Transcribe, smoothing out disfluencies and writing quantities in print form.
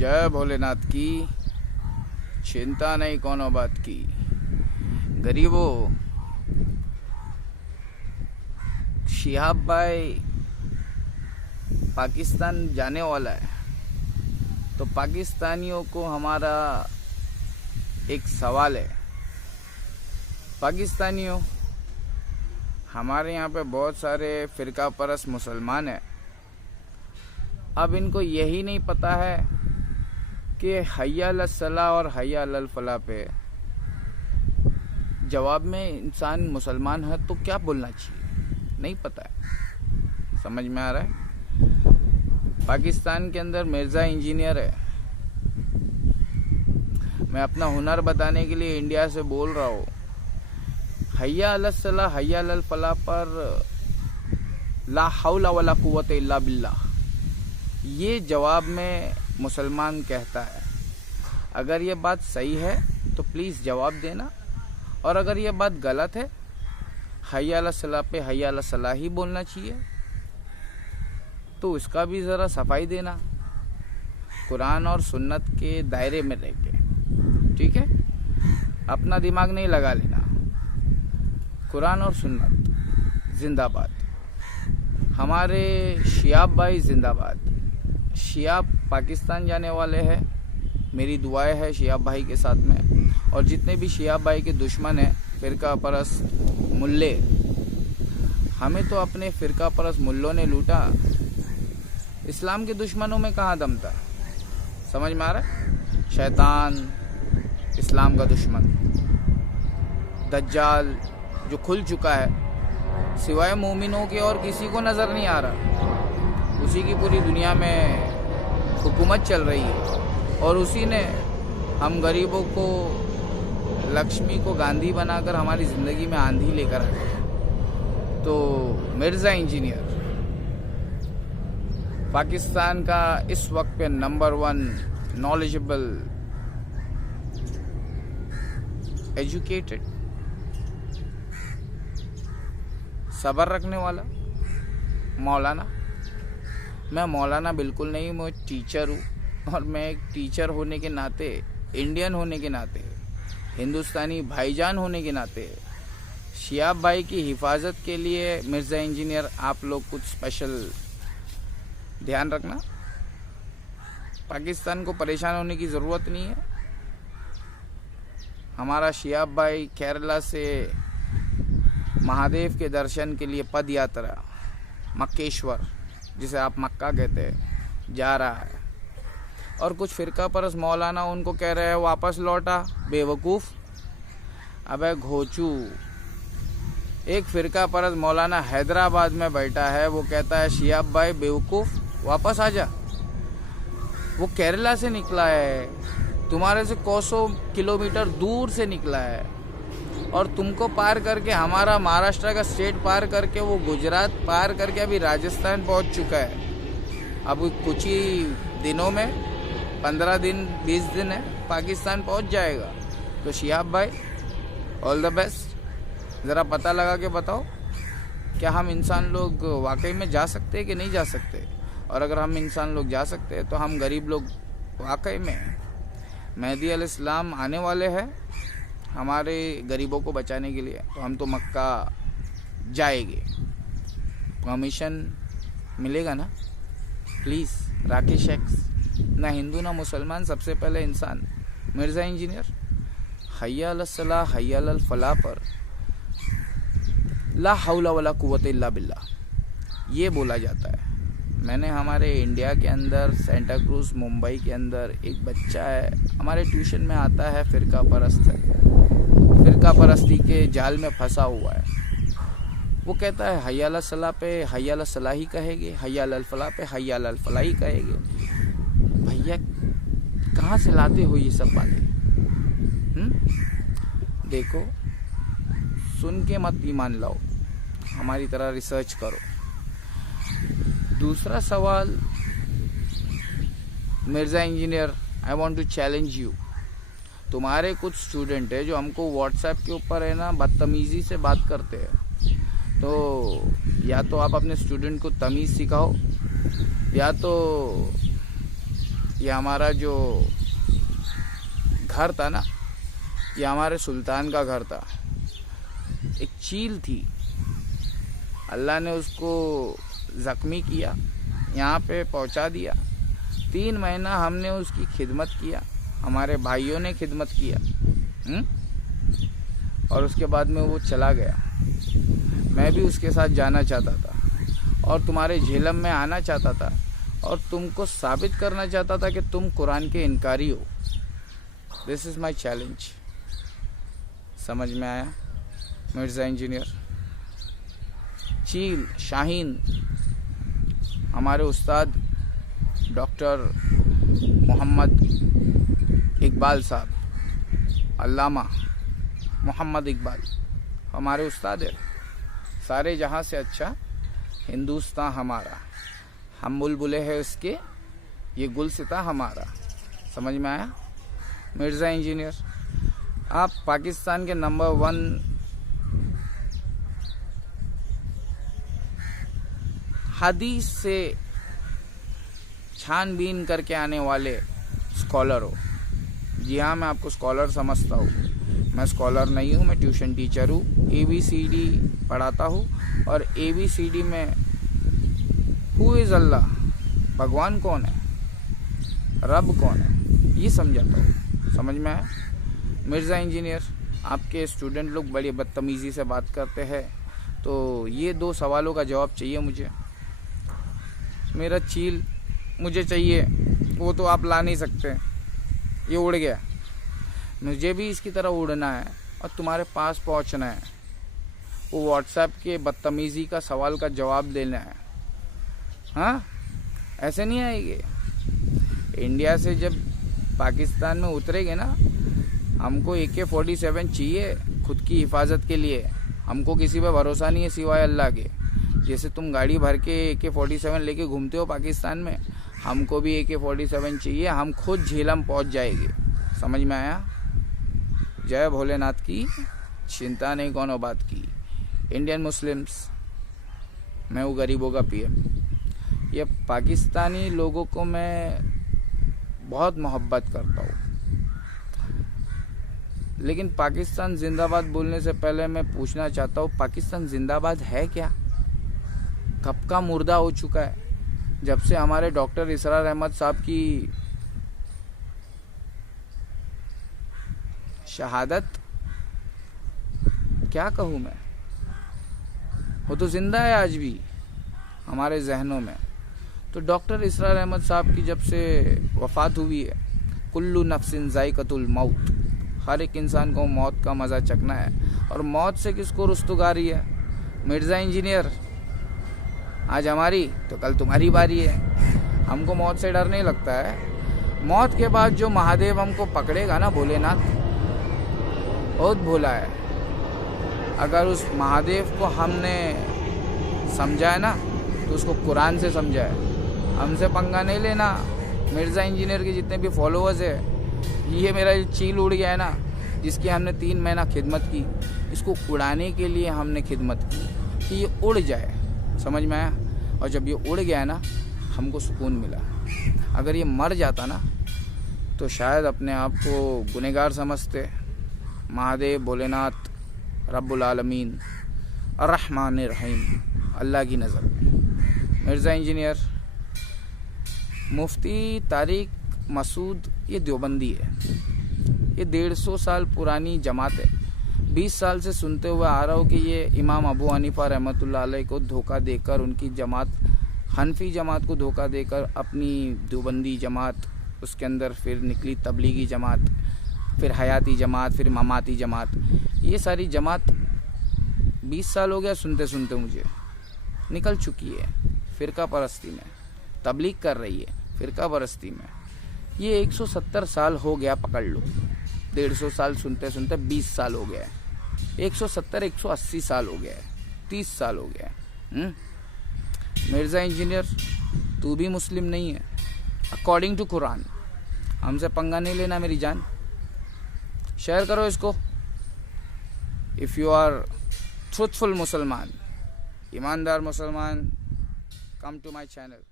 जय भोलेनाथ की। चिंता नहीं कोनो बात की। गरीबों, शिहाब भाई पाकिस्तान जाने वाला है, तो पाकिस्तानियों को हमारा एक सवाल है। पाकिस्तानियों, हमारे यहाँ पे बहुत सारे फ़िरका परस्त मुसलमान हैं। अब इनको यही नहीं पता है कि हय्या अलल सलाह और हय्या अलल फलाह पे जवाब में इंसान मुसलमान है तो क्या बोलना चाहिए, नहीं पता है। समझ में आ रहा है? पाकिस्तान के अंदर मिर्ज़ा इंजीनियर है। मैं अपना हुनर बताने के लिए इंडिया से बोल रहा हूँ। हय्या अलल सलाह हय्या अलल फलाह पर ला हौला वला कुव्वत इल्ला बिल्लाह, ये जवाब में मुसलमान कहता है। अगर ये बात सही है तो प्लीज़ जवाब देना, और अगर ये बात गलत है, हय्या अलल सलाह पे हय्या अलल सलाह ही बोलना चाहिए, तो इसका भी ज़रा सफाई देना कुरान और सुन्नत के दायरे में रह के। ठीक है, अपना दिमाग नहीं लगा लेना। कुरान और सुन्नत जिंदाबाद। हमारे शिहाब भाई जिंदाबाद। शिहाब पाकिस्तान जाने वाले हैं। मेरी दुआएं है शिहाब भाई के साथ में, और जितने भी शिहाब भाई के दुश्मन हैं, फ़िरका परस्त मुल्ले, हमें तो अपने फ़िरका परस्त मुल्लों ने लूटा। इस्लाम के दुश्मनों में कहाँ दम था? समझ में आ रहा है? शैतान इस्लाम का दुश्मन, दज्जाल जो खुल चुका है, सिवाय मोमिनों के और किसी को नज़र नहीं आ रहा। उसी की पूरी दुनिया में हुकूमत चल रही है, और उसी ने हम गरीबों को, लक्ष्मी को गांधी बनाकर हमारी ज़िंदगी में आंधी लेकर आ गए। तो मिर्ज़ा इंजीनियर पाकिस्तान का इस वक्त पे नंबर 1 नॉलेजेबल, एजुकेटेड, सब्र रखने वाला मौलाना। मैं मौलाना बिल्कुल नहीं, मैं टीचर हूँ, और मैं एक टीचर होने के नाते, इंडियन होने के नाते, हिंदुस्तानी भाईजान होने के नाते, शिहाब भाई की हिफाजत के लिए मिर्ज़ा इंजीनियर आप लोग कुछ स्पेशल ध्यान रखना। पाकिस्तान को परेशान होने की ज़रूरत नहीं है। हमारा शिहाब भाई केरला से महादेव के दर्शन के लिए पद यात्रा मक्केश्वर, जिसे आप मक्का कहते हैं, जा रहा है, और कुछ फ़िरका परस्त मौलाना उनको कह रहे हैं वापस लौटा। बेवकूफ़, अबे घोचू। एक फ़िरका परस्त मौलाना हैदराबाद में बैठा है, वो कहता है शिहाब भाई बेवकूफ़ वापस आ जा। वो केरला से निकला है, तुम्हारे से कोसों किलोमीटर दूर से निकला है, और तुमको पार करके, हमारा महाराष्ट्र का स्टेट पार करके, वो गुजरात पार करके अभी राजस्थान पहुंच चुका है। अब कुछ ही दिनों में, 15 दिन 20 दिन है, पाकिस्तान पहुंच जाएगा। तो शिहाब भाई ऑल द बेस्ट। ज़रा पता लगा के बताओ, क्या हम इंसान लोग वाकई में जा सकते हैं कि नहीं जा सकते? और अगर हम इंसान लोग जा सकते हैं तो हम गरीब लोग वाकई में, मेहदी अलैहिस्सलाम आने वाले हैं हमारे गरीबों को बचाने के लिए, तो हम तो मक्का जाएंगे। परमिशन मिलेगा ना? प्लीज़ राकेश एक्स, ना हिंदू ना मुसलमान, सबसे पहले इंसान मिर्ज़ा इंजीनियर। हय्या अलल सलाह हय्या अलल फलाह पर ला हौला वला कुव्वत इल्ला बिल्लाह ये बोला जाता है। मैंने हमारे इंडिया के अंदर, सेंटा क्रूज मुंबई के अंदर, एक बच्चा है हमारे ट्यूशन में आता है, फ़िरका परस्त है, फ़िरका परस्ती के जाल में फंसा हुआ है। वो कहता है हय्या अलल सलाह पे हय्या अलल सलाह ही कहेंगे, हय्या अलल फलाह पे हय्या अलल फलाह ही कहेंगे। भैया कहाँ से लाते हो ये सब बातें? देखो, सुन के मत ईमान लाओ, हमारी तरह रिसर्च करो। दूसरा सवाल, Mirza engineer, I want to challenge you. तुम्हारे कुछ स्टूडेंट है जो हमको व्हाट्सएप के ऊपर है ना बदतमीज़ी से बात करते हैं, तो या तो आप अपने स्टूडेंट को तमीज़ सिखाओ, या तो ये हमारा जो घर था ना, ये हमारे सुल्तान का घर था। एक चील थी, अल्लाह ने उसको ज़ख्मी किया, यहाँ पे पहुँचा दिया। 3 महीना हमने उसकी खिदमत किया, हमारे भाइयों ने खिदमत किया। और उसके बाद में वो चला गया। मैं भी उसके साथ जाना चाहता था और तुम्हारे झेलम में आना चाहता था और तुमको साबित करना चाहता था कि तुम कुरान के इनकारी हो। This is my challenge. समझ में आया मिर्ज़ा इंजीनियर? चील शाहीन हमारे उस्ताद डॉक्टर मोहम्मद इकबाल साहब, अल्लामा मोहम्मद इकबाल हमारे उस्ताद है। सारे जहाँ से अच्छा हिंदुस्तान हमारा, हम बुलबुले हैं उसके, ये गुलसिता हमारा। समझ में आया मिर्ज़ा इंजीनियर? आप पाकिस्तान के नंबर 1 हदीस से छानबीन करके आने वाले स्कॉलर हो। जी हाँ, मैं आपको स्कॉलर समझता हूँ। मैं स्कॉलर नहीं हूँ, मैं ट्यूशन टीचर हूँ। ABCD पढ़ाता हूँ और ABCD में हु इज़ अल्लाह, भगवान कौन है, रब कौन है, ये समझाता हूँ। समझ में आया मिर्ज़ा इंजीनियर? आपके स्टूडेंट लोग बड़ी बदतमीज़ी से बात करते हैं, तो ये 2 सवालों का जवाब चाहिए मुझे। मेरा चील मुझे चाहिए, वो तो आप ला नहीं सकते, ये उड़ गया। मुझे भी इसकी तरह उड़ना है और तुम्हारे पास पहुंचना है। वो व्हाट्सएप के बदतमीज़ी का सवाल का जवाब देना है। हाँ, ऐसे नहीं आएगी। इंडिया से जब पाकिस्तान में उतरेंगे ना, हमको AK-47 चाहिए खुद की हिफाजत के लिए। हमको किसी पे भरोसा नहीं है सिवाय अल्लाह के। जैसे तुम गाड़ी भर के AK-47 लेके घूमते हो पाकिस्तान में, हमको भी AK-47 चाहिए। हम खुद झेलम पहुंच जाएंगे। समझ में आया? जय भोलेनाथ की, चिंता नहीं कोनो बात की। इंडियन मुस्लिम्स, मैं हूँ गरीबों का PM। ये पाकिस्तानी लोगों को मैं बहुत मोहब्बत करता हूँ, लेकिन पाकिस्तान जिंदाबाद बोलने से पहले मैं पूछना चाहता हूँ, पाकिस्तान जिंदाबाद है क्या? कब का मुर्दा हो चुका है। जब से हमारे डॉक्टर इसरार अहमद साहब की शहादत, क्या कहूँ मैं, वो तो जिंदा है आज भी हमारे जहनों में। तो डॉक्टर इसरार अहमद साहब की जब से वफ़ात हुई है, कुल्लू नफ्सिन ज़ाइक़तुल मौत, हर एक इंसान को मौत का मज़ा चखना है। और मौत से किसको रुस्तगारी है? मिर्ज़ा इंजीनियर, आज हमारी तो कल तुम्हारी बारी है। हमको मौत से डर नहीं लगता है। मौत के बाद जो महादेव हमको पकड़ेगा ना, भोलेनाथ बहुत भोला है। अगर उस महादेव को हमने समझा है ना, तो उसको कुरान से समझा है। हमसे पंगा नहीं लेना। मिर्ज़ा इंजीनियर के जितने भी फॉलोअर्स है, ये मेरा चील उड़ गया है ना, जिसकी हमने 3 महीना खिदमत की, इसको उड़ाने के लिए हमने खिदमत की कि ये उड़ जाए। समझ में आया? और जब ये उड़ गया ना, हमको सुकून मिला। अगर ये मर जाता ना, तो शायद अपने आप को गुनहगार समझते। महादेव, भोलेनाथ, रब्बुल आलमीन, अर्रहमान रहीम, अल्लाह की नज़र में। मिर्ज़ा इंजीनियर, मुफ्ती तारिक मसूद ये देवबंदी है। ये 150 साल पुरानी जमात है। 20 साल से सुनते हुए आ रहा हूँ कि ये इमाम अबू हनीफा रहमतुल्लाह अलैह को धोखा देकर, उनकी जमात हनफी जमात को धोखा देकर अपनी देवबंदी जमात, उसके अंदर फिर निकली तबलीगी जमात, फिर हयाती जमात, फिर ममाती जमात। ये सारी जमात 20 साल हो गया सुनते सुनते मुझे, निकल चुकी है फ़िरका परस्ती में, तबलीग कर रही है फ़िरका परस्ती में। ये 170 साल हो गया, पकड़ लो। 150 साल सुनते सुनते 20 साल हो गया है। 170 180 साल हो गया है, 30 साल हो गया है। मिर्ज़ा इंजीनियर, तू भी मुस्लिम नहीं है अकॉर्डिंग टू कुरान। हमसे पंगा नहीं लेना मेरी जान। शेयर करो इसको। इफ़ यू आर ट्रूथफुल मुसलमान, ईमानदार मुसलमान, कम टू माई चैनल।